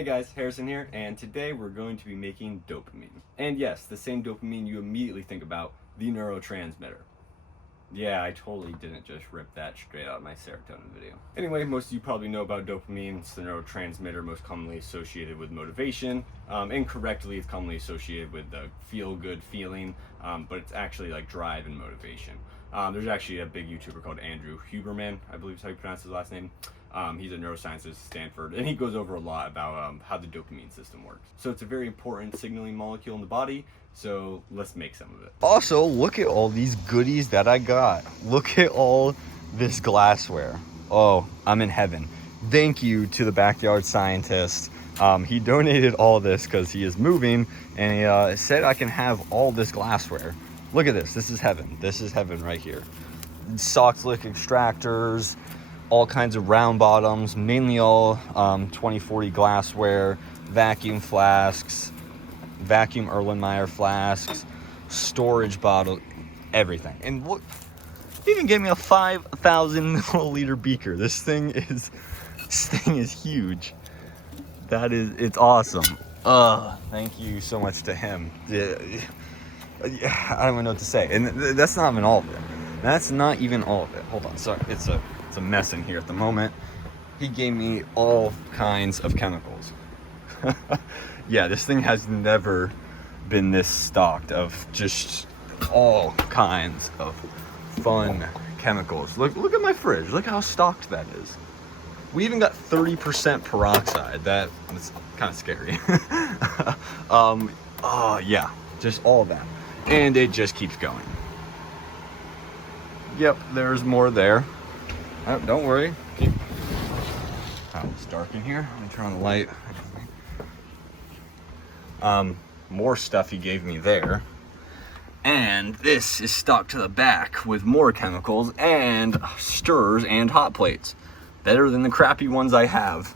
Hey guys, Harrison here, and today we're going to be making dopamine. And yes, the same dopamine you immediately think about, the neurotransmitter. Yeah, I totally didn't just rip that straight out of my serotonin video. Anyway, most of you probably know about dopamine. It's the neurotransmitter most commonly associated with motivation. Incorrectly, it's commonly associated with the feel-good feeling, but it's actually like drive and motivation. There's actually a big YouTuber called Andrew Huberman, I believe is how you pronounce his last name. He's a neuroscientist at Stanford, and he goes over a lot about how the dopamine system works. So it's a very important signaling molecule in the body, so let's make some of it. Also, look at all these goodies that I got. Look at all this glassware. Oh, I'm in heaven. Thank you to the backyard scientist. He donated all this because he is moving, and he said I can have all this glassware. Look at this. This is heaven. This is heaven right here. Sock lick extractors, all kinds of round bottoms, mainly all 2040 glassware, vacuum flasks, vacuum Erlenmeyer flasks, storage bottle, everything. And look, he even gave me a 5,000 milliliter beaker. This thing is huge. It's awesome. Thank you so much to him. I don't even know what to say. And that's not even all of it. That's not even all of it. Hold on, sorry, it's a mess in here at the moment. He gave me all kinds of chemicals. Yeah, this thing has never been this stocked of just all kinds of fun chemicals. Look at my fridge. Look how stocked that is. We even got 30% peroxide. That's kind of scary. Yeah, just all that. And it just keeps going. Yep, there's more there. Oh, don't worry. Oh, it's dark in here. Let me turn on the light. More stuff he gave me there. And this is stocked to the back with more chemicals and stirrers and hot plates. Better than the crappy ones I have.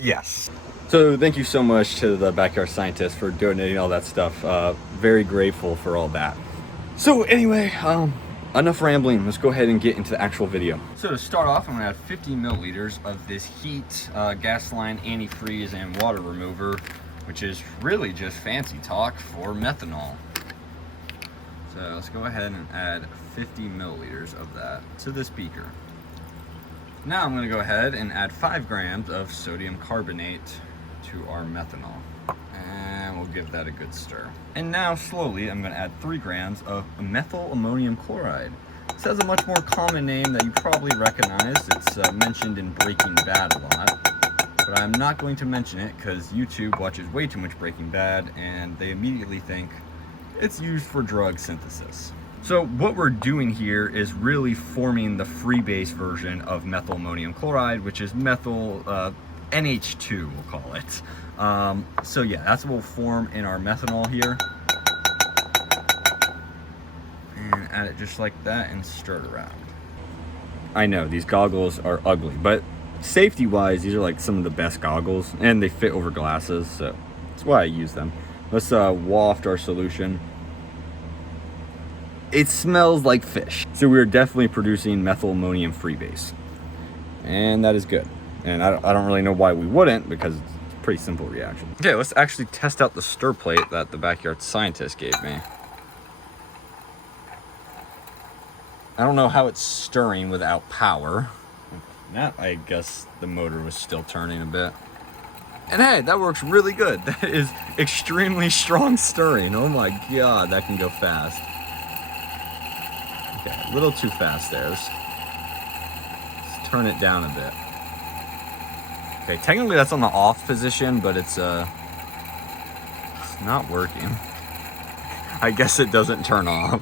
Yes. So thank you so much to the backyard scientist for donating all that stuff. Very grateful for all that. So anyway, enough rambling. Let's go ahead and get into the actual video. So to start off, I'm gonna add 50 milliliters of this heat, gas line, antifreeze, and water remover, which is really just fancy talk for methanol. So let's go ahead and add 50 milliliters of that to this beaker. Now I'm gonna go ahead and add 5 grams of sodium carbonate to our methanol. And we'll give that a good stir. And now slowly I'm gonna add 3 grams of methyl ammonium chloride. This has a much more common name that you probably recognize. It's mentioned in Breaking Bad a lot. But I'm not going to mention it because YouTube watches way too much Breaking Bad and they immediately think it's used for drug synthesis. So what we're doing here is really forming the free base version of methyl ammonium chloride, which is methyl NH2, we'll call it. So yeah, that's what will form in our methanol here. And add it just like that and stir it around. I know these goggles are ugly, but safety wise, these are like some of the best goggles and they fit over glasses, so that's why I use them. Let's waft our solution. It smells like fish. So we're definitely producing methyl ammonium freebase. And that is good. And I don't really know why we wouldn't, because it's a pretty simple reaction. Okay, let's actually test out the stir plate that the backyard scientist gave me. I don't know how it's stirring without power. That, I guess the motor was still turning a bit. And hey, that works really good. That is extremely strong stirring. Oh my God, that can go fast. Okay, a little too fast there. Let's turn it down a bit. Okay, technically that's on the off position, but it's not working. I guess it doesn't turn off.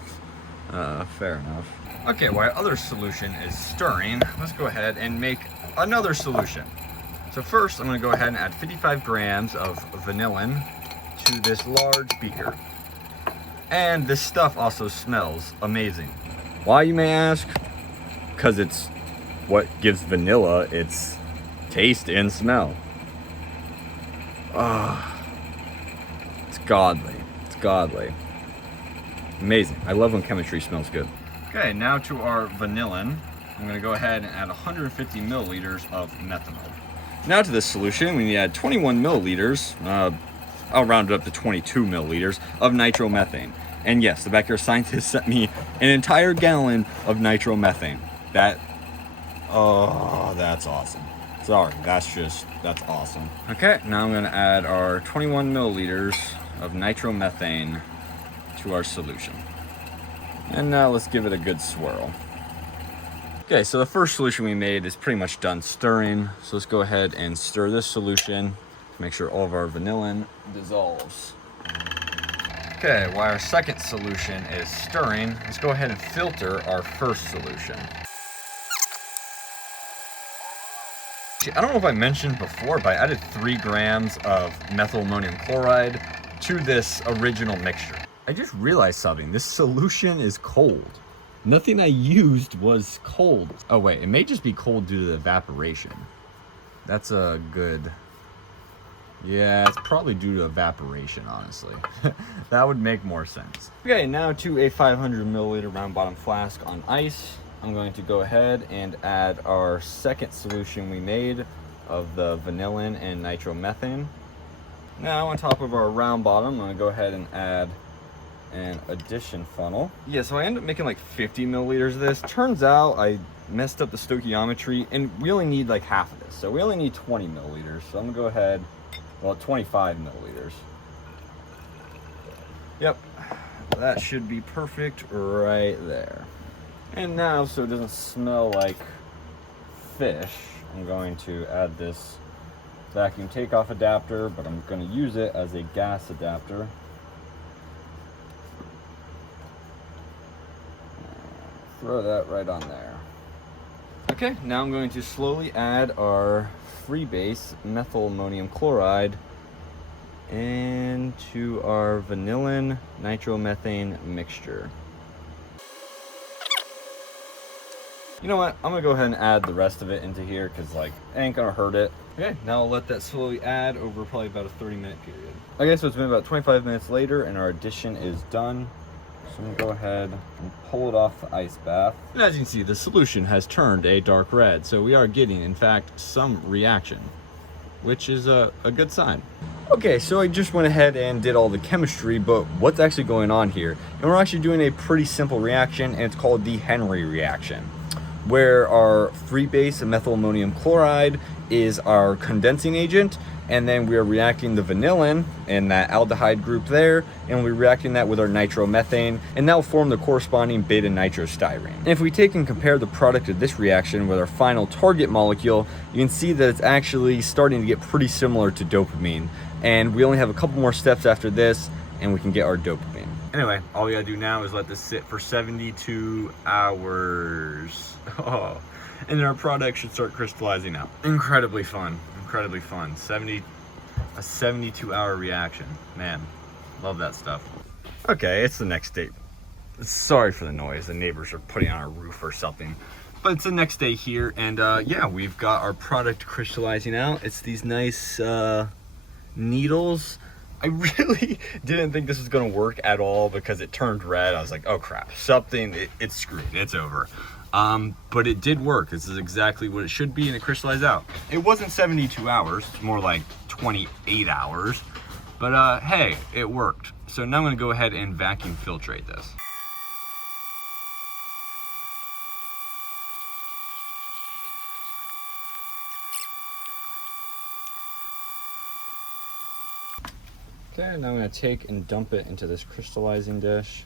Fair enough. Okay, while our other solution is stirring, let's go ahead and make another solution. So first, I'm gonna go ahead and add 55 grams of vanillin to this large beaker. And this stuff also smells amazing. Why, you may ask? Because it's what gives vanilla its taste and smell. It's godly. It's godly. Amazing. I love when chemistry smells good. Okay, now to our vanillin. I'm gonna go ahead and add 150 milliliters of methanol. Now to this solution, we need to add 21 milliliters, I'll round it up to 22 milliliters of nitromethane. And yes, the backyard scientist sent me an entire gallon of nitromethane. Oh, that's awesome. Sorry, that's awesome. Okay, now I'm gonna add our 21 milliliters of nitromethane to our solution. And now let's give it a good swirl. Okay, so the first solution we made is pretty much done stirring. So let's go ahead and stir this solution to make sure all of our vanillin dissolves. Okay, while our second solution is stirring, let's go ahead and filter our first solution. I don't know if I mentioned before, but I added 3 grams of methyl ammonium chloride to this original mixture. I just realized something. This solution is cold. Nothing I used was cold. Oh wait, it may just be cold due to the evaporation. That's a good... Yeah, it's probably due to evaporation, honestly. That would make more sense. Okay, now to a 500 milliliter round bottom flask on ice. I'm going to go ahead and add our second solution we made of the vanillin and nitromethane. Now on top of our round bottom, I'm gonna go ahead and add an addition funnel. Yeah, so I ended up making like 50 milliliters of this. Turns out I messed up the stoichiometry and we only need like half of this. So we only need 20 milliliters. So I'm gonna go ahead, well, 25 milliliters. Yep, that should be perfect right there. And now, so it doesn't smell like fish, I'm going to add this vacuum takeoff adapter, but I'm going to use it as a gas adapter. Throw that right on there. Okay, now I'm going to slowly add our free base methyl ammonium chloride into our vanillin nitromethane mixture. You know what? I'm gonna go ahead and add the rest of it into here because like it ain't gonna hurt it. Okay, now I'll let that slowly add over probably about a 30-minute period. Okay, so it's been about 25 minutes later and our addition is done. So I'm gonna go ahead and pull it off the ice bath. And as you can see, the solution has turned a dark red. So we are getting, in fact, some reaction, which is a good sign. Okay, so I just went ahead and did all the chemistry, but what's actually going on here? And we're actually doing a pretty simple reaction, and it's called the Henry reaction, where our free base of methyl ammonium chloride is our condensing agent, and then we are reacting the vanillin and that aldehyde group there, and we're reacting that with our nitromethane, and that will form the corresponding beta nitrostyrene. And if we take and compare the product of this reaction with our final target molecule, you can see that it's actually starting to get pretty similar to dopamine, and we only have a couple more steps after this, and we can get our dopamine. Anyway, all we gotta do now is let this sit for 72 hours. Oh, and then our product should start crystallizing out. Incredibly fun, incredibly fun. A 72-hour reaction. Man, love that stuff. Okay, it's the next day. Sorry for the noise, the neighbors are putting on a roof or something. But it's the next day here, and yeah, we've got our product crystallizing out. It's these nice needles. I really didn't think this was gonna work at all because it turned red. I was like, oh crap, it's screwed, it's over. But it did work. This is exactly what it should be, and it crystallized out. It wasn't 72 hours, more like 28 hours, but hey, it worked. So now I'm gonna go ahead and vacuum filtrate this. Okay, now I'm gonna take and dump it into this crystallizing dish.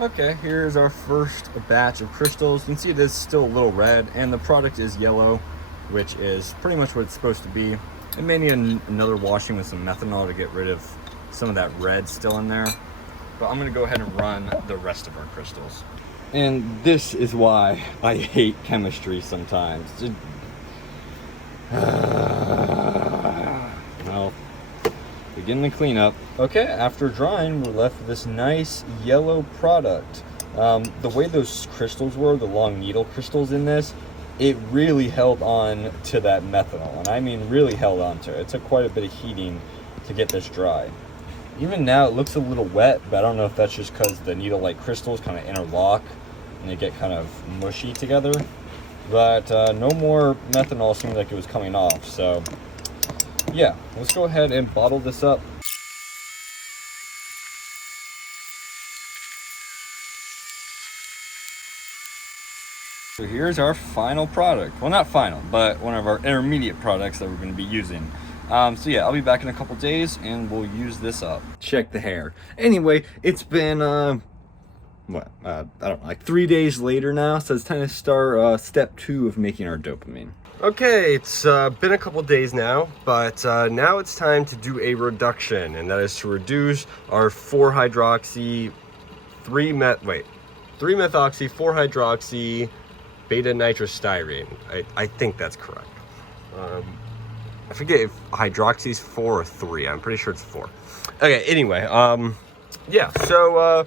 Okay, here's our first batch of crystals. You can see it is still a little red, and the product is yellow, which is pretty much what it's supposed to be. It may need another washing with some methanol to get rid of some of that red still in there. But I'm gonna go ahead and run the rest of our crystals. And this is why I hate chemistry sometimes. Well, begin the cleanup. Okay, after drying, we're left with this nice yellow product. The way those crystals were, the long needle crystals in this, it really held on to that methanol. And I mean really held on to it. It took quite a bit of heating to get this dry. Even now it looks a little wet, but I don't know if that's just because the needle-like crystals kind of interlock and they get kind of mushy together. But no more methanol seemed like it was coming off, so yeah, let's go ahead and bottle this up. So here's our final product. Well, not final, but one of our intermediate products that we're going to be using. So yeah, I'll be back in a couple days and we'll use this up. Check the hair. Anyway, it's been I don't know, like 3 days later now, so it's time to start step 2 of making our dopamine. Okay, it's been a couple days now, but now it's time to do a reduction, and that is to reduce our 3-methoxy 4-hydroxy beta nitrostyrene. I think that's correct. I forget if hydroxy is 4 or 3. I'm pretty sure it's 4. Okay, anyway, yeah, so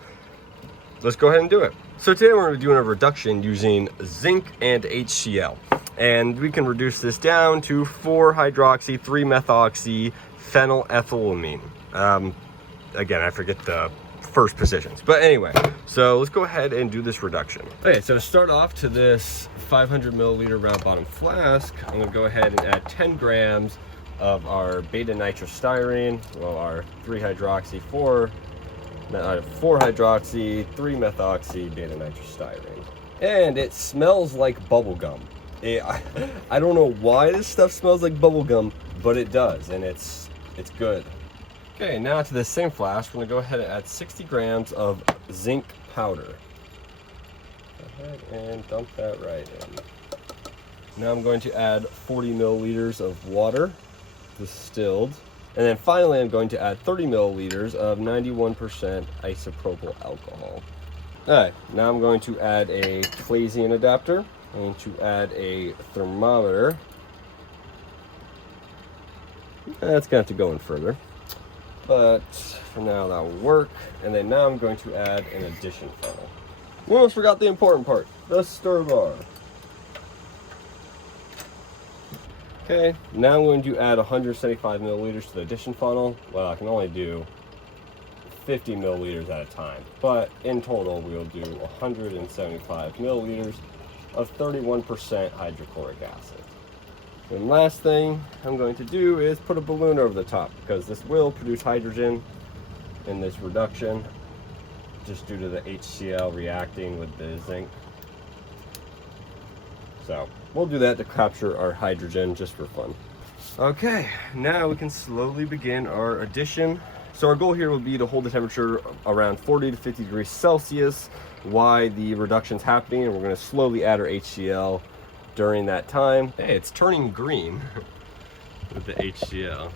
let's go ahead and do it. So today we're going to be doing a reduction using zinc and HCl. And we can reduce this down to 4-hydroxy 3-methoxy phenethylamine. Again, I forget the first positions. But anyway, so let's go ahead and do this reduction. Okay, so to start off to this 500 milliliter round bottom flask, I'm going to go ahead and add 10 grams of our beta nitrostyrene, well, our 4-hydroxy 3-methoxy beta nitrostyrene. And it smells like bubble gum. I don't know why this stuff smells like bubble gum, but it does, and it's good. Okay, now to this same flask, we're gonna go ahead and add 60 grams of zinc powder. Go ahead and dump that right in. Now I'm going to add 40 milliliters of water, distilled. And then finally, I'm going to add 30 milliliters of 91% isopropyl alcohol. All right, now I'm going to add a Claisian adapter. I'm going to add a thermometer. That's going to have to go in further, but for now that will work. And then now I'm going to add an addition funnel. We almost forgot the important part, the stir bar. Okay, now I'm going to add 175 milliliters to the addition funnel. Well, I can only do 50 milliliters at a time, but in total we'll do 175 milliliters of 31% hydrochloric acid. And last thing I'm going to do is put a balloon over the top, because this will produce hydrogen in this reduction, just due to the HCl reacting with the zinc. So we'll do that to capture our hydrogen just for fun. Okay, now we can slowly begin our addition. So our goal here will be to hold the temperature around 40 to 50 degrees Celsius while the reduction's happening, and we're going to slowly add our HCl during that time. Hey, it's turning green with the HCl.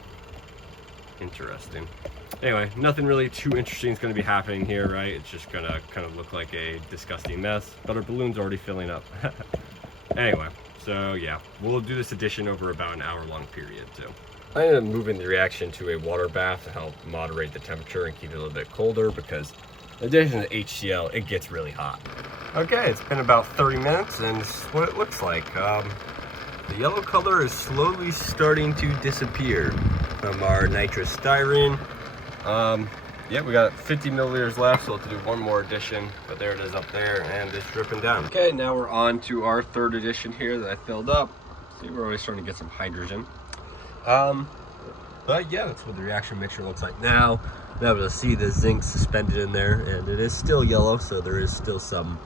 Interesting. Anyway, nothing really too interesting is going to be happening here, right? It's just going to kind of look like a disgusting mess, but our balloon's already filling up. Anyway, so yeah, we'll do this addition over about an hour-long period too. I ended up moving the reaction to a water bath to help moderate the temperature and keep it a little bit colder, because in addition to HCl, it gets really hot. Okay, it's been about 30 minutes, and this is what it looks like. The yellow color is slowly starting to disappear from our nitrostyrene. Yeah, we got 50 milliliters left, so we'll have to do one more addition, but there it is up there, and it's dripping down. Okay, now we're on to our third addition here that I filled up. See, we're already starting to get some hydrogen. But yeah, that's what the reaction mixture looks like now. Now we'll see the zinc suspended in there, and it is still yellow, so there is still some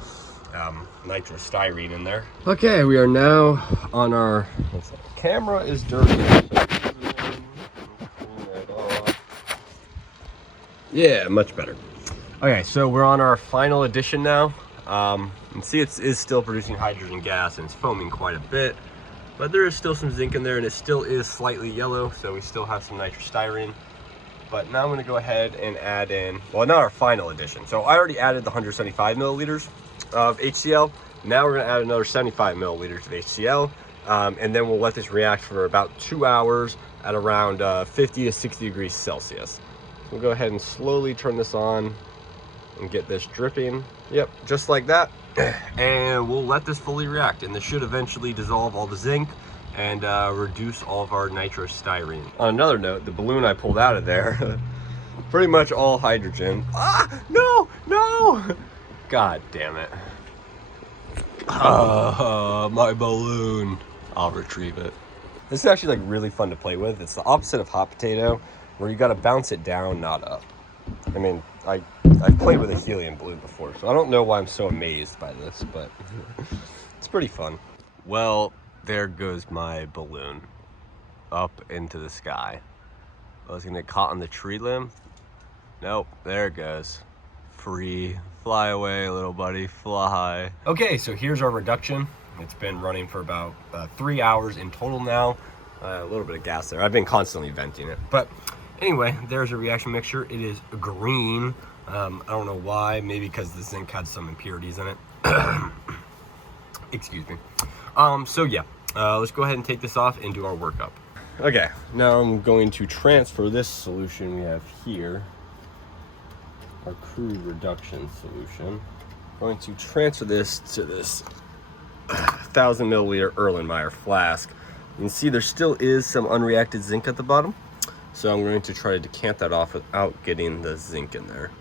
nitrostyrene in there. Okay, we are now on our, camera is dirty. Yeah, much better. Okay, so we're on our final addition now. And see, it is still producing hydrogen gas, and it's foaming quite a bit. But there is still some zinc in there, and it still is slightly yellow, so we still have some nitrostyrene. But now I'm going to go ahead and add in, well, not our final addition. So I already added the 175 milliliters of HCl. Now we're going to add another 75 milliliters of HCl. And then we'll let this react for about 2 hours at around 50 to 60 degrees Celsius. We'll go ahead and slowly turn this on and get this dripping. Yep, just like that. And we'll let this fully react, and this should eventually dissolve all the zinc and reduce all of our nitrostyrene. On another note, the balloon I pulled out of there Pretty much all hydrogen. Ah, no, no! God damn it. My balloon. I'll retrieve it. This is actually like really fun to play with. It's the opposite of hot potato, where you gotta bounce it down, not up. I mean, I've played with a helium balloon before, so I don't know why I'm so amazed by this, but it's pretty fun. Well, there goes my balloon up into the sky. I was gonna get caught on the tree limb. Nope, there it goes. Free. Fly away, little buddy, fly. Okay, so here's our reduction. It's been running for about 3 hours in total now. A little bit of gas there. I've been constantly venting it. But anyway, there's a reaction mixture. It is green. I don't know why. Maybe because the zinc had some impurities in it. Excuse me. So yeah, let's go ahead and take this off and do our workup. Okay, now I'm going to transfer this solution we have here, our crude reduction solution. I'm going to transfer this to this 1,000 milliliter Erlenmeyer flask. You can see there still is some unreacted zinc at the bottom, so I'm going to try to decant that off without getting the zinc in there.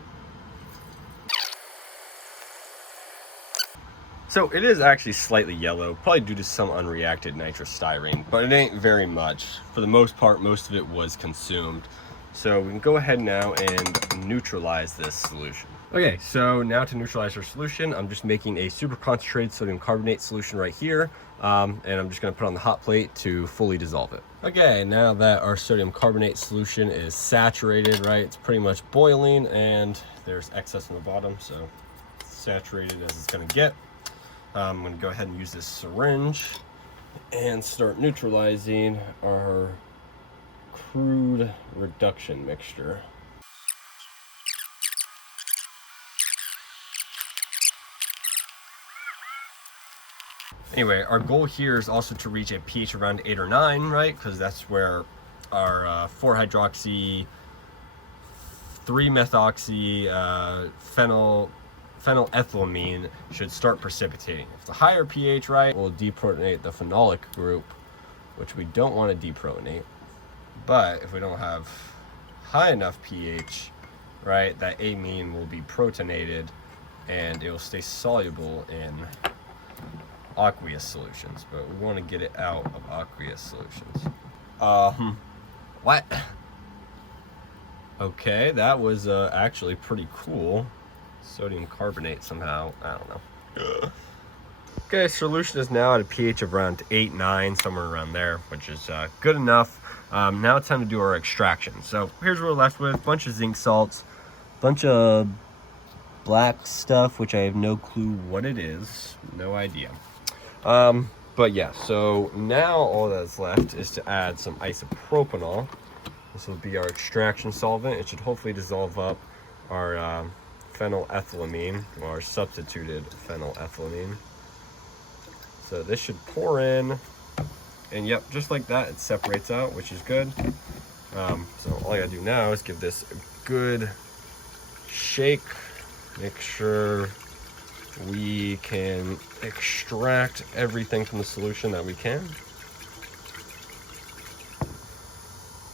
So it is actually slightly yellow, probably due to some unreacted nitrostyrene, but it ain't very much. For the most part, most of it was consumed. So we can go ahead now and neutralize this solution. Okay, so now to neutralize our solution, I'm just making a super concentrated sodium carbonate solution right here, and I'm just gonna put on the hot plate to fully dissolve it. Okay, now that our sodium carbonate solution is saturated, right, it's pretty much boiling, and there's excess on the bottom, so it's saturated as it's gonna get. I'm gonna go ahead and use this syringe and start neutralizing our crude reduction mixture. Anyway, our goal here is also to reach a pH around 8 or 9, right? Because that's where our 4-hydroxy, 3-methoxy, phenethylamine should start precipitating. If it's a higher pH, right, we'll deprotonate the phenolic group, which we don't want to deprotonate. But if we don't have high enough pH, right, that amine will be protonated and it will stay soluble in aqueous solutions, but we want to get it out of aqueous solutions. What? Okay, that was actually pretty cool. Sodium carbonate somehow, I don't know. Okay, solution is now at a pH of around 8, 9, somewhere around there, which is good enough. Now it's time to do our extraction. So here's what we're left with: a bunch of zinc salts, bunch of black stuff, which I have no clue what it is, no idea. But yeah, so now all that's left is to add some isopropanol. This will be our extraction solvent. It should hopefully dissolve up our phenethylamine, or our substituted phenethylamine. So this should pour in, and yep, just like that, it separates out, which is good. So all I gotta do now is give this a good shake, make sure we can extract everything from the solution that we can.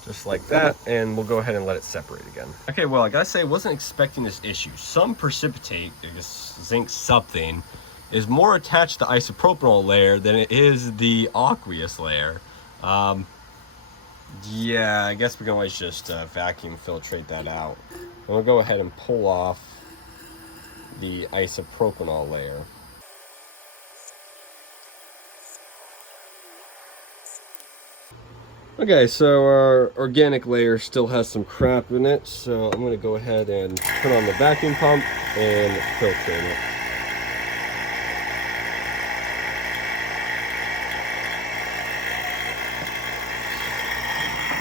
Just like that, and we'll go ahead and let it separate again. Okay, well, I gotta say, I wasn't expecting this issue. Some precipitate, I guess zinc something, is more attached to the isopropanol layer than it is the aqueous layer. Yeah, I guess we can always just vacuum filtrate that out. And we'll go ahead and pull off the isopropanol layer. Okay, so our organic layer still has some crap in it, so I'm going to go ahead and turn on the vacuum pump and filtrate it.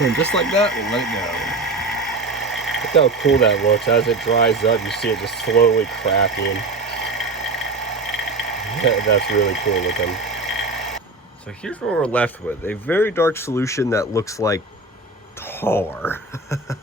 And just like that, we'll let it go. Look how cool that looks. As it dries up, you see it just slowly cracking. That's really cool looking. So here's what we're left with. A very dark solution that looks like tar.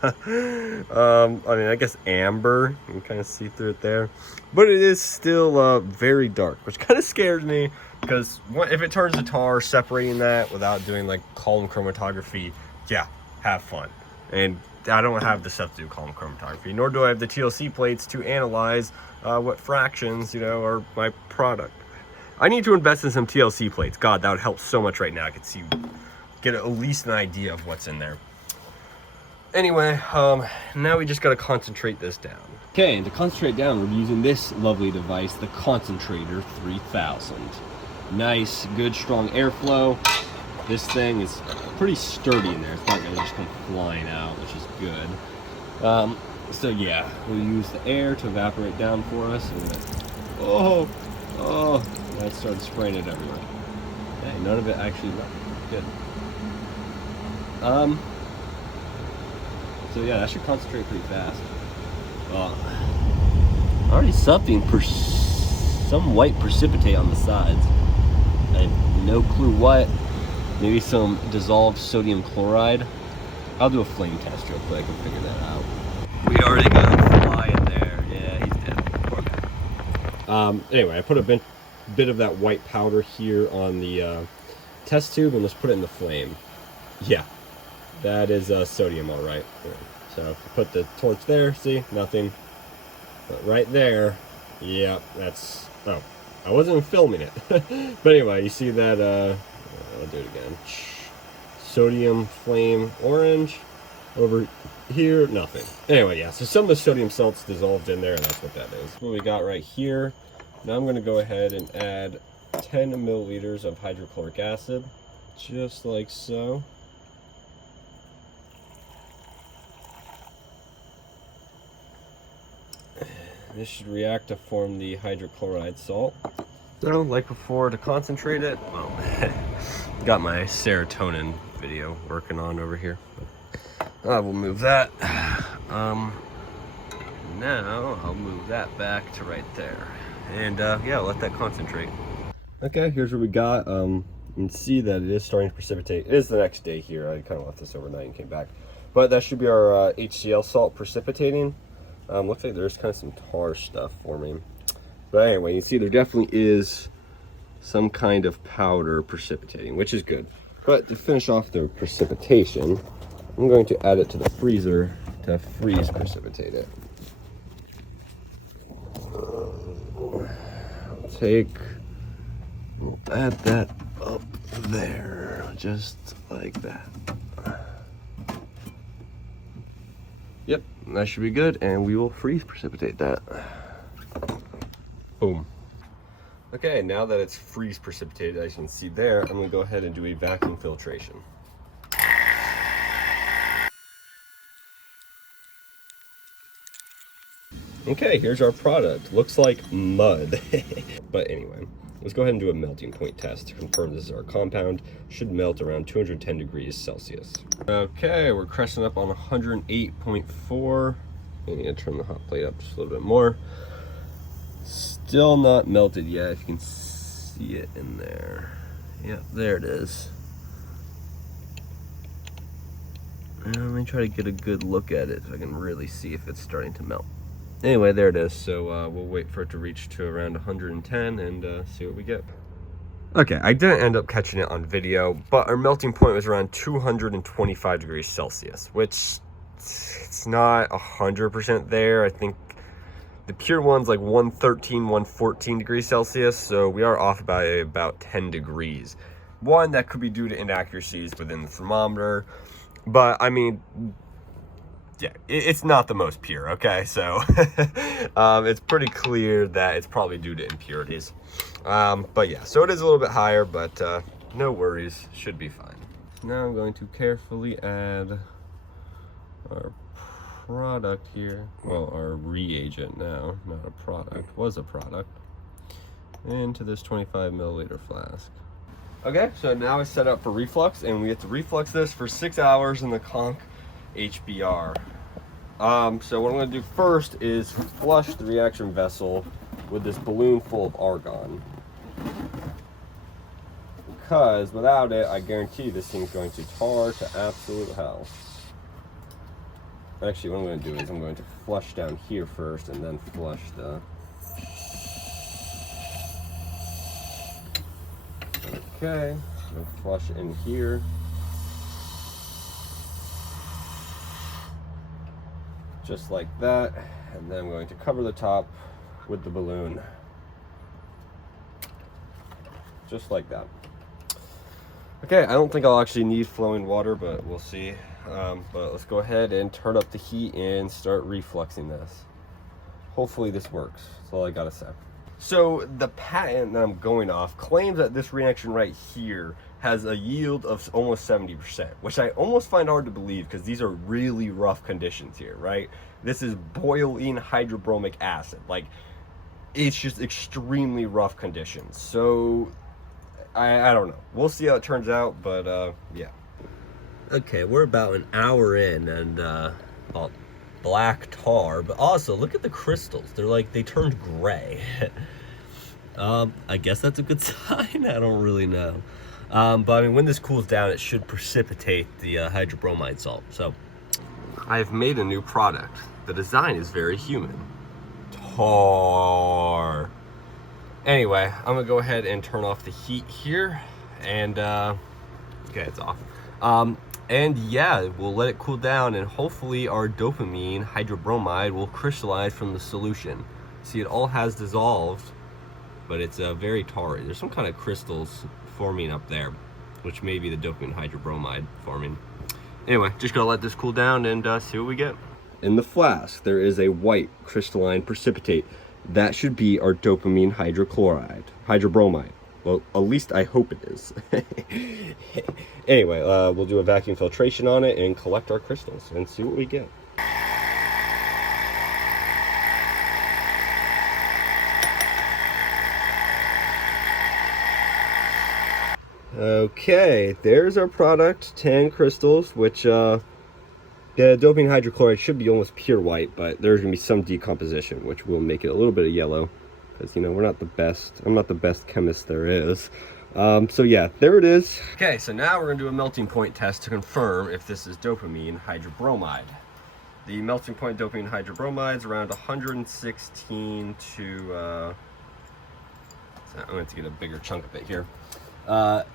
I mean, I guess amber. You can kind of see through it there. But it is still very dark, which kind of scares me, because if it turns to tar, separating that without doing like column chromatography, yeah, have fun. And I don't have the stuff to do column chromatography, nor do I have the TLC plates to analyze what fractions, you know, are my product. I need to invest in some TLC plates. God, that would help so much right now. I could see, get at least an idea of what's in there. Anyway, now we just gotta concentrate this down. Okay, and to concentrate down, we're using this lovely device, the Concentrator 3000. Nice, good, strong airflow. This thing is pretty sturdy in there. It's not gonna just come flying out, which is good. So yeah, we'll use the air to evaporate down for us. And that started spraying it everywhere. Hey, none of it actually left. Good. So yeah, that should concentrate pretty fast. Already some white precipitate on the sides. I have no clue what. Maybe some dissolved sodium chloride. I'll do a flame test real quick and figure that out. We already got a fly in there. Yeah, he's dead. Poor guy. Anyway, I put a bit of that white powder here on the test tube, and let's put it in the flame. Yeah, that is sodium, all right. So put the torch there. See, nothing. But right there, yeah, that's. Oh, I wasn't filming it. But anyway, you see that. I'll do it again. Sodium flame orange. Over here, nothing. Anyway, yeah, so some of the sodium salts dissolved in there, and that's what that is. What we got right here. Now I'm going to go ahead and add 10 milliliters of hydrochloric acid, just like so. This should react to form the hydrochloride salt. So, like before, to concentrate it, well, got my serotonin video working on over here. I will move that. Now I'll move that back to right there. And yeah, let that concentrate. Okay, here's what we got. You can see that it is starting to precipitate. It is the next day here. I kind of left this overnight and came back. But that should be our HCl salt precipitating. Looks like there's kind of some tar stuff forming. But anyway, you see there definitely is some kind of powder precipitating, which is good. But to finish off the precipitation, I'm going to add it to the freezer to freeze precipitate it. We'll add that up there, just like that. Yep, that should be good, and we will freeze precipitate that. Boom. Okay, now that it's freeze precipitated, as you can see there, I'm gonna go ahead and do a vacuum filtration. Okay, here's our product. Looks like mud. But anyway, let's go ahead and do a melting point test to confirm this is our compound. Should melt around 210 degrees Celsius. Okay, we're cresting up on 108.4. I need to turn the hot plate up just a little bit more. Still not melted yet, if you can see it in there. Yeah, there it is. And let me try to get a good look at it so I can really see if it's starting to melt. Anyway, there it is. So we'll wait for it to reach to around 110 and see what we get. Okay, I didn't end up catching it on video, but our melting point was around 225 degrees Celsius, which it's not 100% there. I think the pure one's like 113, 114 degrees Celsius, so we are off by about 10 degrees. One, that could be due to inaccuracies within the thermometer, but I mean, yeah, it's not the most pure, okay? So it's pretty clear that it's probably due to impurities. But yeah, so it is a little bit higher, but no worries, should be fine. Now I'm going to carefully add our product here. Well, our reagent now, not a product, was a product, into this 25 milliliter flask. Okay, so now it's set up for reflux, and we have to reflux this for 6 hours in the conch HBR. So what I'm going to do first is flush the reaction vessel with this balloon full of argon, because without it, I guarantee this thing's going to tar to absolute hell. Actually, what I'm going to do is I'm going to flush down here first and then flush the... Okay, I'm going to flush in here. just like that, and then I'm going to cover the top with the balloon, just like that. Okay, I don't think I'll actually need flowing water, but we'll see. But let's go ahead and turn up the heat and start refluxing this. Hopefully this works. That's all I gotta say. So the patent that I'm going off claims that this reaction right here has a yield of almost 70%, which I almost find hard to believe because these are really rough conditions here, right? This is boiling hydrobromic acid. Like, it's just extremely rough conditions. So I don't know. We'll see how it turns out, but yeah. Okay, we're about an hour in, and well, black tar, but also look at the crystals. They turned gray. I guess that's a good sign. I don't really know. But I mean, when this cools down, it should precipitate the hydrobromide salt. So I've made a new product. The design is very human. Tar. Anyway, I'm gonna go ahead and turn off the heat here, and okay, it's off. And yeah, we'll let it cool down, and hopefully our dopamine hydrobromide will crystallize from the solution. See, it all has dissolved, but it's very tarry. There's some kind of crystals forming up there, which may be the dopamine hydrobromide forming. Anyway, just gonna let this cool down and see what we get. In the flask, there is a white crystalline precipitate. That should be our dopamine hydrobromide. Well, at least I hope it is. Anyway, we'll do a vacuum filtration on it and collect our crystals and see what we get. Okay, there's our product, 10 crystals, which the dopamine hydrochloride should be almost pure white, but there's gonna be some decomposition, which will make it a little bit of yellow, because, you know, we're not the best. I'm not the best chemist there is. So yeah, there it is. Okay, so now we're gonna do a melting point test to confirm if this is dopamine hydrobromide. The melting point dopamine hydrobromide is around 116 to, so I'm going to get a bigger chunk of it here.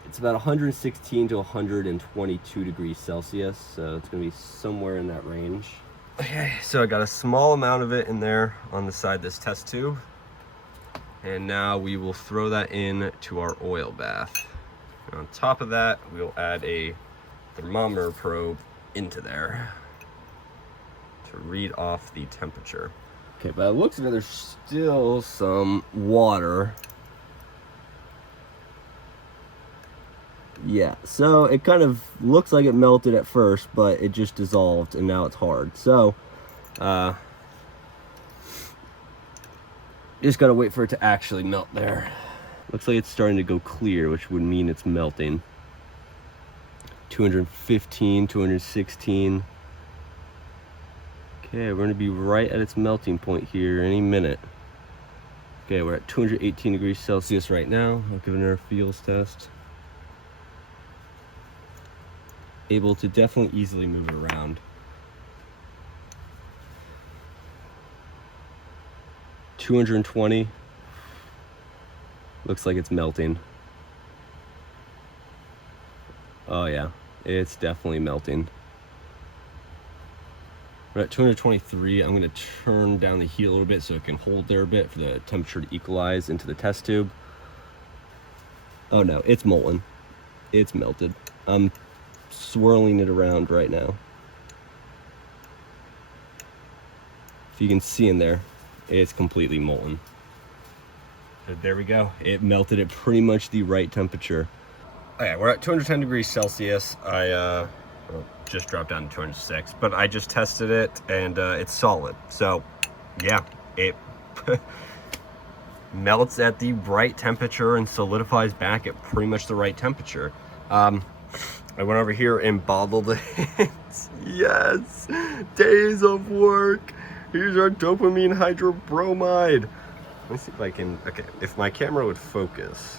It's about 116 to 122 degrees Celsius, so it's going to be somewhere in that range. Okay, so I got a small amount of it in there on the side of this test tube. And now we will throw that in to our oil bath. And on top of that, we'll add a thermometer probe into there to read off the temperature. Okay, but it looks like there's still some water. Yeah, so it kind of looks like it melted at first, but it just dissolved and now it's hard. So, just gotta wait for it to actually melt there. Looks like it's starting to go clear, which would mean it's melting. 215, 216. Okay, we're gonna be right at its melting point here any minute. Okay, we're at 218 degrees Celsius right now. I'll give it another feels test. Able to definitely easily move it around. 220. Looks like it's melting. Oh yeah, it's definitely melting. We're at 223. I'm going to turn down the heat a little bit so it can hold there a bit for the temperature to equalize into the test tube. Oh no, it's molten. It's melted. I'm swirling it around right now. If you can see in there, it's completely molten. So there we go. It melted at pretty much the right temperature. Okay, we're at 210 degrees Celsius. I just dropped down to 206, but I just tested it and it's solid. So yeah, it melts at the right temperature and solidifies back at pretty much the right temperature. I went over here and bottled it. Yes, days of work. Here's our dopamine hydrobromide. Let me see if I can, okay, if my camera would focus.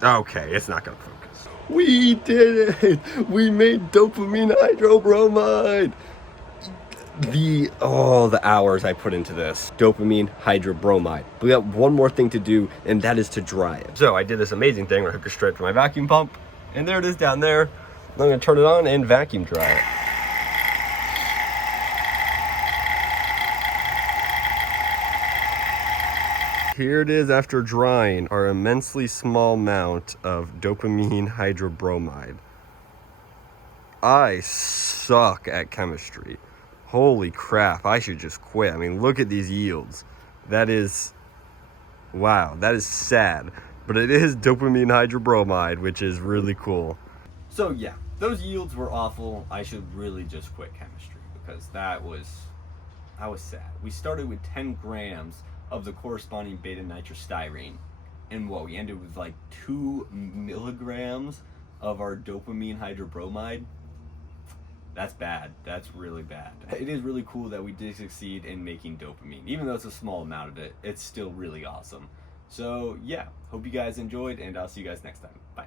Okay, it's not gonna focus. We did it! We made dopamine hydrobromide! The hours I put into this. Dopamine hydrobromide. We got one more thing to do, and that is to dry it. So I did this amazing thing where I hook it straight to my vacuum pump, and there it is down there. I'm gonna turn it on and vacuum dry it. Here it is after drying, our immensely small amount of dopamine hydrobromide. I suck at chemistry. Holy crap, I should just quit. I mean, look at these yields. That is, wow, that is sad. But it is dopamine hydrobromide, which is really cool. So yeah, those yields were awful. I should really just quit chemistry because that was sad. We started with 10 grams of the corresponding beta nitrostyrene, and what, we ended with like 2 milligrams of our dopamine hydrobromide. That's bad. That's really bad. It is really cool that we did succeed in making dopamine. Even though it's a small amount of it, it's still really awesome. So yeah, hope you guys enjoyed, and I'll see you guys next time. Bye.